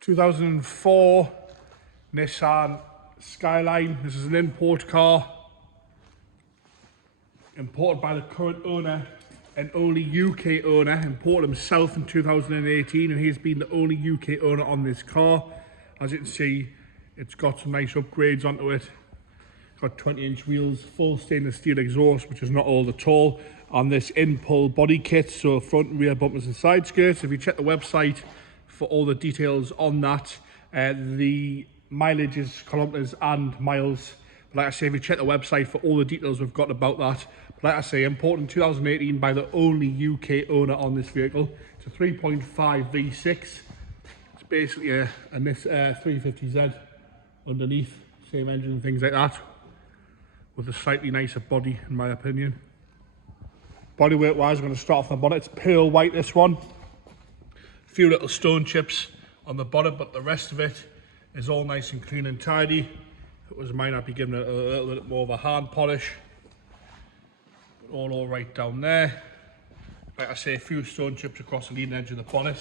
2004 Nissan Skyline. This is an import car, imported by the current owner and only UK owner. Imported himself in 2018, and he's been the only UK owner on this car. As you can see, it's got some nice upgrades onto it. Got 20-inch wheels, full stainless steel exhaust, which is not old at all, on this in-pull body kit, so front and rear bumpers and side skirts. If you check the website for all the details on that, the mileage is kilometres and miles. But like I say, if you check the website for all the details we've got about that. But like I say, imported in 2018 by the only UK owner on this vehicle. It's a 3.5 V6. It's basically a 350Z underneath, same engine and things like that, with a slightly nicer body in my opinion. Bodywork wise, I'm going to start off the bonnet. It's pearl white, this one. A few little stone chips on the bonnet, but the rest of it is all nice and clean and tidy. If it was mine, I'd be giving it a little bit more of a hand polish. But all right down there. Like I say, a few stone chips across the leading edge of the bonnet.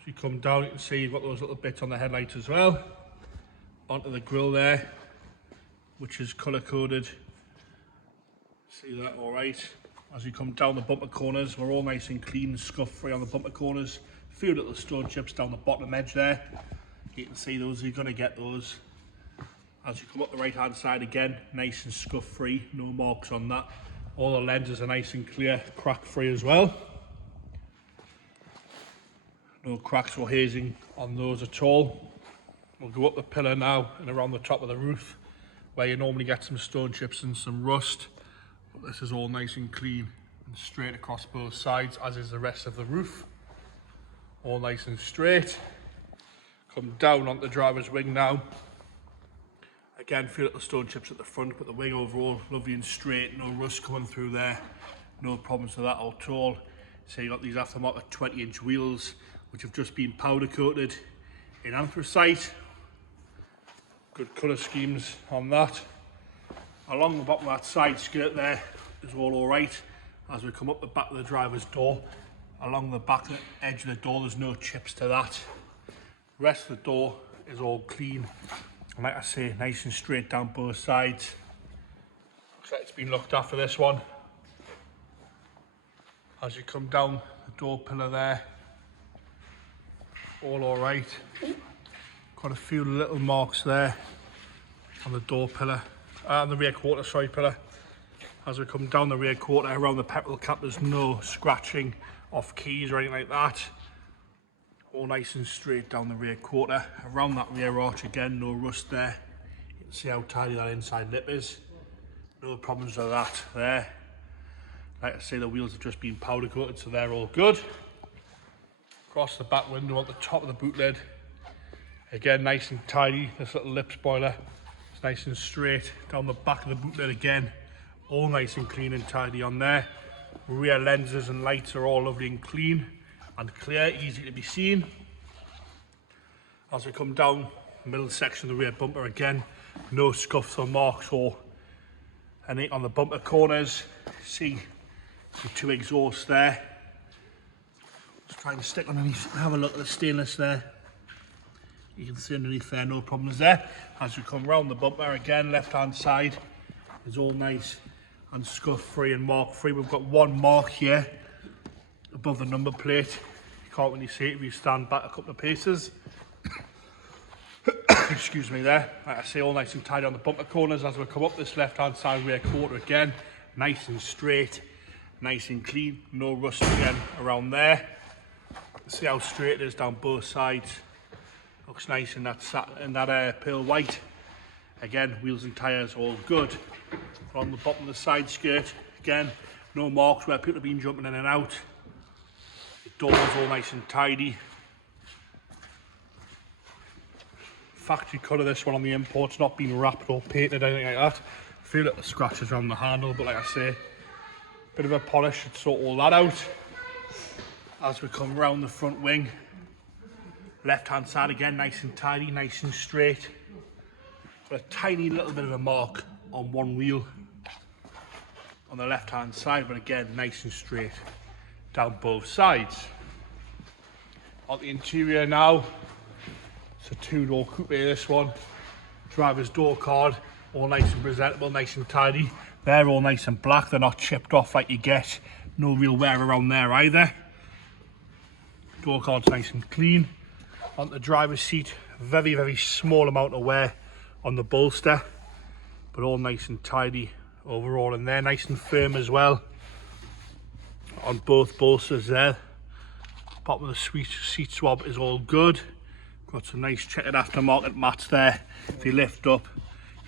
As you come down, you can see you've got those little bits on the headlights as well. Onto the grille there, which is colour coded. See that all right. As you come down the bumper corners, we're all nice and clean, scuff free on the bumper corners. A few little stone chips down the bottom edge there. You can see those, you're going to get those. As you come up the right hand side again, nice and scuff free, no marks on that. All the lenses are nice and clear, crack free as well. No cracks or hazing on those at all. We'll go up the pillar now and around the top of the roof, where you normally get some stone chips and some rust. But this is all nice and clean and straight across both sides, as is the rest of the roof. All nice and straight. Come down onto the driver's wing now. Again, a few little stone chips at the front, but the wing overall lovely and straight, no rust coming through there. No problems with that at all. So you got these aftermarket 20-inch wheels, which have just been powder coated in anthracite. Good colour schemes on that. Along the bottom of that side skirt there is all right. As we come up the back of the driver's door, along the back edge of the door, there's no chips to that. The rest of the door is all clean, and like I say, nice and straight down both sides. Looks like it's been looked after, this one. As you come down the door pillar there, all right. Got a few little marks there on the door pillar, and the rear quarter, sorry, pillar. As we come down the rear quarter around the petrol cap, there's no scratching off keys or anything like that. All nice and straight down the rear quarter. Around that rear arch again, no rust there. You can see how tidy that inside lip is. No problems with that there. Like I say, the wheels have just been powder coated, so they're all good. Across the back window at the top of the boot lid. Again, nice and tidy. This little lip spoiler is nice and straight. Down the back of the boot lid again, all nice and clean and tidy on there. Rear lenses and lights are all lovely and clean and clear, easy to be seen. As we come down the middle section of the rear bumper again, no scuffs or marks or anything on the bumper corners. See the two exhausts there. Just trying to stick underneath and have a look at the stainless there. You can see underneath there, no problems there. As we come round the bumper again, left hand side is all nice and scuff free and mark free. We've got one mark here above the number plate. You can't really see it if you stand back a couple of paces. Excuse me there. Like I say, all nice and tidy on the bumper corners. As we come up this left hand side rear quarter again, nice and straight, nice and clean, no rust again around there. See how straight it is down both sides. Looks nice in that pearl white. Again, wheels and tyres all good. On the bottom of the side skirt, again, no marks where people have been jumping in and out. The door's all nice and tidy. Factory colour, this one on the import's not been wrapped or painted, anything like that. A few little scratches around the handle, but like I say, bit of a polish should sort all that out. As we come round the front wing, left hand side again, nice and tidy, nice and straight. Got a tiny little bit of a mark on one wheel on the left hand side, but again, nice and straight down both sides. On the interior now, a two-door coupe, this one. Driver's door card, all nice and presentable, nice and tidy. They're all nice and black, they're not chipped off like you get. No real wear around there either. Door card's nice and clean. On the driver's seat, very, very small amount of wear on the bolster, but all nice and tidy overall in there, nice and firm as well on both bolsters there. Bottom of the seat swab is all good. Got some nice checkered aftermarket mats there. If you lift up,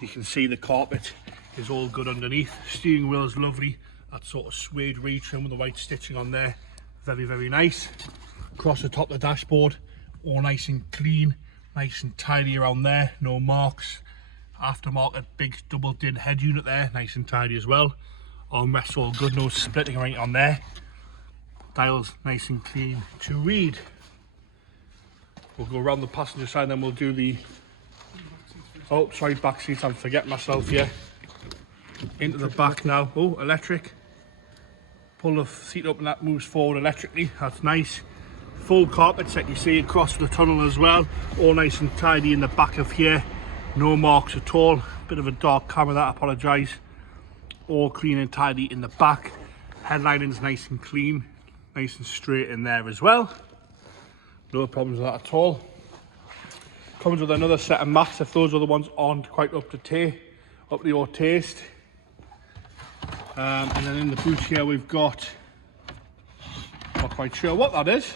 you can see the carpet is all good underneath. Steering wheel is lovely, that sort of suede retrim with the white stitching on there, very, very nice. Across the top of the dashboard, all nice and clean, nice and tidy around there, no marks. Aftermarket big double din head unit there, nice and tidy as well. Armrests all good, no splitting right on there. Dials nice and clean to read. We'll go around the passenger side, then we'll do the, oh sorry, back seats, I'm forgetting myself here. Into the back now. Oh, electric. Pull the seat up and that moves forward electrically, that's nice. Full carpets that you see across the tunnel as well, all nice and tidy in the back of here, no marks at all. Bit of a dark camera, that, I apologise. All clean and tidy in the back. Headlining's nice and clean, nice and straight in there as well. No problems with that at all. Comes with another set of mats if those other ones aren't quite up to your taste. And then in the boot here we've got, not quite sure what that is.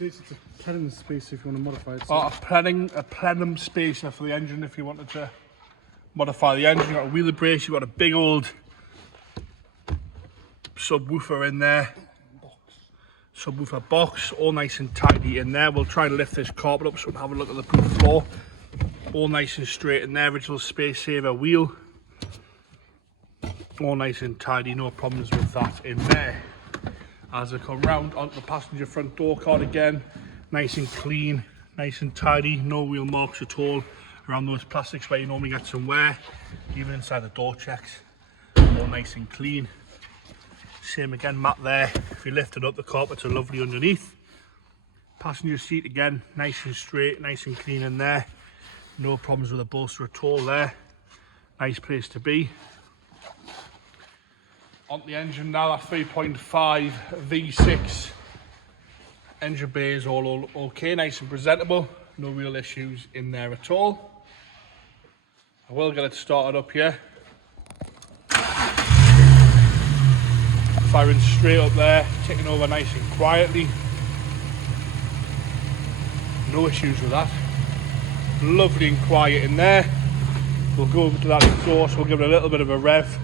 It's a plenum space if you want to modify it. So. Oh, a plenum spacer for the engine if you wanted to modify the engine. You've got a wheeler brace, you've got a big old subwoofer in there. Subwoofer box, all nice and tidy in there. We'll try and lift this carpet up so we can have a look at the boot floor. All nice and straight in there, original space saver wheel. All nice and tidy, no problems with that in there. As I come round onto the passenger front door card again, nice and clean, nice and tidy, no wheel marks at all around those plastics where you normally get some wear. Even inside the door checks, all nice and clean. Same again, mat there. If you lift it up, the carpets are lovely underneath. Passenger seat again, nice and straight, nice and clean in there. No problems with the bolster at all there. Nice place to be. On the engine now, that 3.5 V6 engine bay is all okay, nice and presentable. No real issues in there at all. I will get it started up here. Firing straight up there, ticking over nice and quietly. No issues with that. Lovely and quiet in there. We'll go over to that exhaust, we'll give it a little bit of a rev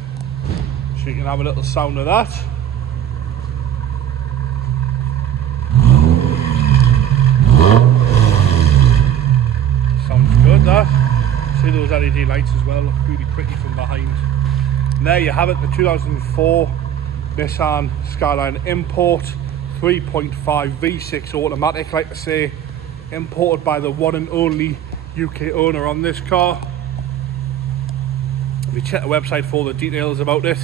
so you can have a little sound of that. Sounds good, that. See those LED lights as well, look really pretty from behind. And there you have it, the 2004 Nissan Skyline import, 3.5 V6 automatic, like I say, imported by the one and only UK owner on this car. If you check the website for all the details about it,